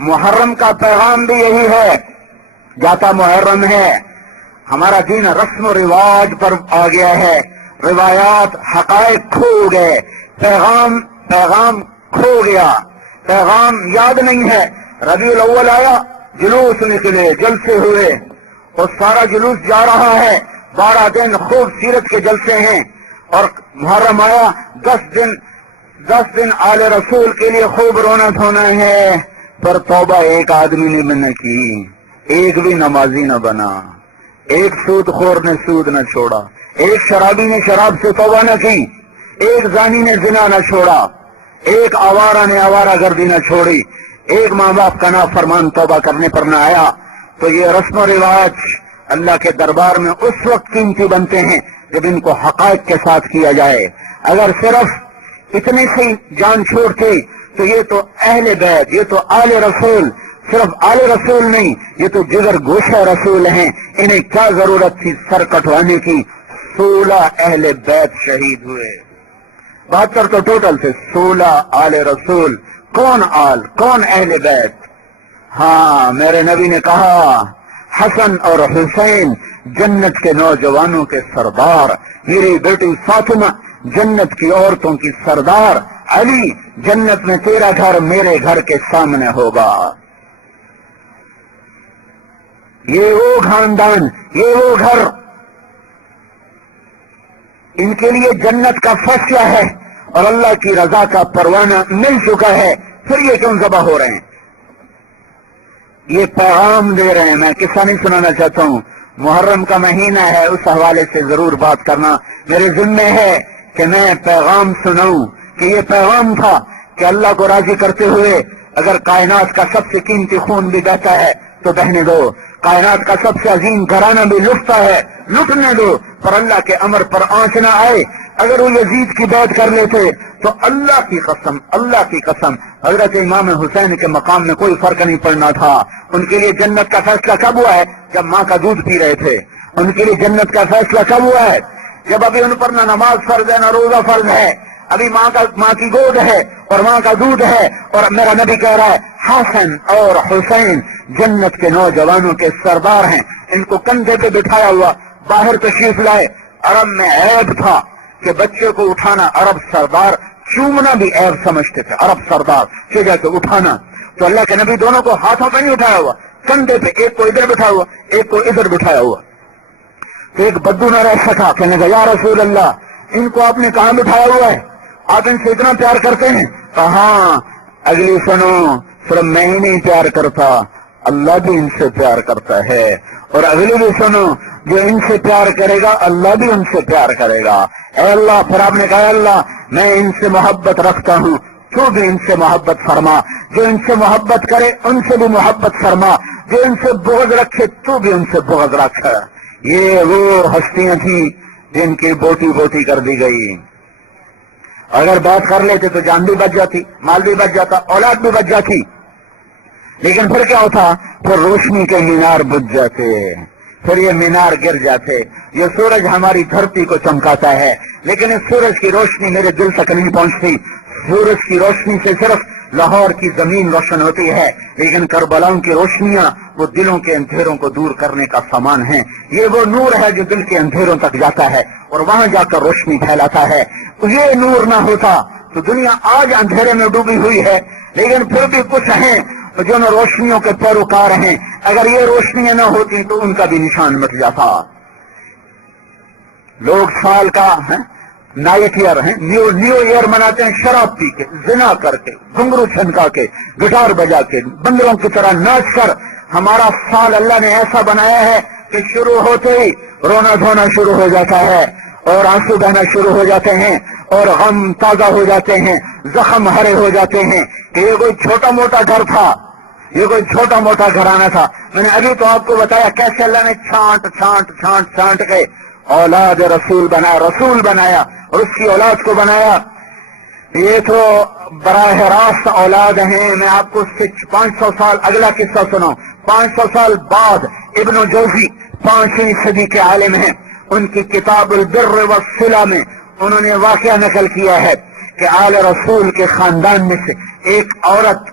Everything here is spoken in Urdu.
محرم کا پیغام بھی یہی ہے، جاتا محرم ہے، ہمارا دین رسم و رواج پر آ گیا ہے، روایات حقائق کھو گئے، پیغام کھو گیا، پیغام یاد نہیں ہے۔ ربیع الاول آیا، جلوس نکلے، جلسے ہوئے، اور سارا جلوس جا رہا ہے، 12 دن خوب سیرت کے جلسے ہیں، اور محرم آیا، 10 دن آل رسول کے لیے خوب رونا دھونا ہے، پر توبہ ایک آدمی نے کی، ایک بھی نمازی نہ بنا، ایک سود خور نے سود نہ چھوڑا، ایک شرابی نے شراب سے توبہ نہ کی، ایک زانی نے زنا نہ چھوڑا، ایک آوارہ نے آوارہ گردی نہ چھوڑی، ایک ماں باپ کا نافرمان توبہ کرنے پر نہ آیا۔ تو یہ رسم و رواج اللہ کے دربار میں اس وقت قیمتی بنتے ہیں جب ان کو حقائق کے ساتھ کیا جائے۔ اگر صرف اتنے سے جان چھوڑتے تو یہ تو اہل بیت، یہ تو آل رسول، صرف آل رسول نہیں، یہ تو جگر گوشہ رسول ہیں، انہیں کیا ضرورت تھی سر کٹوانے کی؟ 16 اہل بیت شہید ہوئے، 72 تو ٹوٹل تھے، 16 آل رسول۔ کون آل، کون اہل بیت؟ ہاں، میرے نبی نے کہا حسن اور حسین جنت کے نوجوانوں کے سردار، میری بیٹی فاطمہ جنت کی عورتوں کی سردار، علی جنت میں تیرا گھر میرے گھر کے سامنے ہوگا۔ یہ وہ خاندان، یہ وہ گھر، ان کے لیے جنت کا فیصلہ ہے اور اللہ کی رضا کا پروانہ مل چکا ہے، پھر یہ کیوں ذبح ہو رہے ہیں؟ یہ پیغام دے رہے ہیں۔ میں قصہ نہیں سنانا چاہتا ہوں، محرم کا مہینہ ہے، اس حوالے سے ضرور بات کرنا میرے ذمہ ہے کہ میں پیغام سناؤں، کہ یہ پیغام تھا کہ اللہ کو راضی کرتے ہوئے اگر کائنات کا سب سے قیمتی خون بھی بہتا ہے تو بہنے دو، کائنات کا سب سے عظیم گھرانہ بھی لٹتا ہے لٹنے دو، پر اللہ کے امر پر آنچ نہ آئے۔ اگر وہ یزید کی بات کر لیتے تو اللہ کی قسم حضرت امام حسین کے مقام میں کوئی فرق نہیں پڑنا تھا۔ ان کے لیے جنت کا فیصلہ کب ہوا ہے؟ جب ماں کا دودھ پی رہے تھے۔ ان کے لیے جنت کا فیصلہ کب ہوا ہے؟ جب ابھی ان پر نہ نماز فرض ہے نہ روزہ فرض ہے، ابھی ماں کی گود ہے اور ماں کا دودھ ہے، اور میرا نبی کہہ رہا ہے حسن اور حسین جنت کے نوجوانوں کے سردار ہیں۔ ان کو کندھے پہ بٹھایا ہوا باہر تشریف لائے۔ عرب میں عیب تھا کہ بچے کو اٹھانا، عرب سردار چومنا بھی عیب سمجھتے تھے، عرب سردار سے جا کے اٹھانا۔ تو اللہ کے نبی دونوں کو ہاتھوں پہ نہیں اٹھایا ہوا، کندھے پہ، ایک کو ادھر بٹھایا ہوا ایک کو ادھر بٹھایا ہوا۔ تو ایک بدو نہ رہ سکا، کہنے لگا یا رسول اللہ ان کو آپ نے کہاں بٹھایا ہوا ہے؟ آپ ان سے اتنا پیار کرتے ہیں؟ کہاں؟ اگلی سنو، صرف میں ہی نہیں پیار کرتا، اللہ بھی ان سے پیار کرتا ہے، اور اگلی بھی سنو، جو ان سے پیار کرے گا اللہ بھی ان سے پیار کرے گا۔ اے اللہ، پھر آپ نے کہا اللہ میں ان سے محبت رکھتا ہوں، تو بھی ان سے محبت فرما، جو ان سے محبت کرے ان سے بھی محبت فرما، جو ان سے بغض رکھے تو بھی ان سے بغض رکھ۔ یہ وہ ہستیاں تھیں جن کی بوٹی بوٹی کر دی گئی۔ اگر بات کر لیتے تو جان بھی بچ جاتی، مال بھی بچ جاتا، اولاد بھی بچ جاتی، لیکن پھر کیا ہوتا؟ پھر روشنی کے مینار بجھ جاتے، پھر یہ مینار گر جاتے۔ یہ سورج ہماری دھرتی کو چمکاتا ہے، لیکن اس سورج کی روشنی میرے دل تک نہیں پہنچتی۔ سورج کی روشنی سے صرف لاہور کی زمین روشن ہوتی ہے، لیکن کربلاؤں کی روشنیاں وہ دلوں کے اندھیروں کو دور کرنے کا سامان ہیں۔ یہ وہ نور ہے جو دل کے اندھیروں تک جاتا ہے اور وہاں جا کر روشنی پھیلاتا ہے۔ یہ نور نہ ہوتا تو دنیا آج اندھیرے میں ڈوبی ہوئی ہے، لیکن پھر بھی کچھ ہیں جو نہ روشنیوں کے پیروکار ہیں۔ اگر یہ روشنیاں نہ ہوتی تو ان کا بھی نشان مٹ جاتا۔ لوگ سال کا نائٹ ایئر نیو ایئر مناتے ہیں، شراب پی کے، زنا کر کے، گھنگرو چھنکا کے، گٹار بجا کے، بندروں کی طرح ناچ کر۔ ہمارا سال اللہ نے ایسا بنایا ہے کہ شروع ہوتے ہی رونا دھونا شروع ہو جاتا ہے اور آنسو بہنا شروع ہو جاتے ہیں اور غم تازہ ہو جاتے ہیں، زخم ہرے ہو جاتے ہیں کہ یہ کوئی چھوٹا موٹا گھر تھا، یہ کوئی چھوٹا موٹا گھرانہ تھا۔ میں نے ابھی تو آپ کو بتایا کیسے اللہ نے چھانٹ کے اولاد رسول بنایا اور اس کی اولاد کو بنایا۔ یہ تو براہ راست اولاد ہیں۔ میں آپ کو اس سے 500 سال اگلا قصہ سناؤں۔ 500 سال بعد ابن جوزی 5ویں صدی کے عالم ہیں، ان کی کتاب البر والصلہ میں انہوں نے واقعہ نقل کیا ہے کہ آل رسول کے خاندان میں سے ایک عورت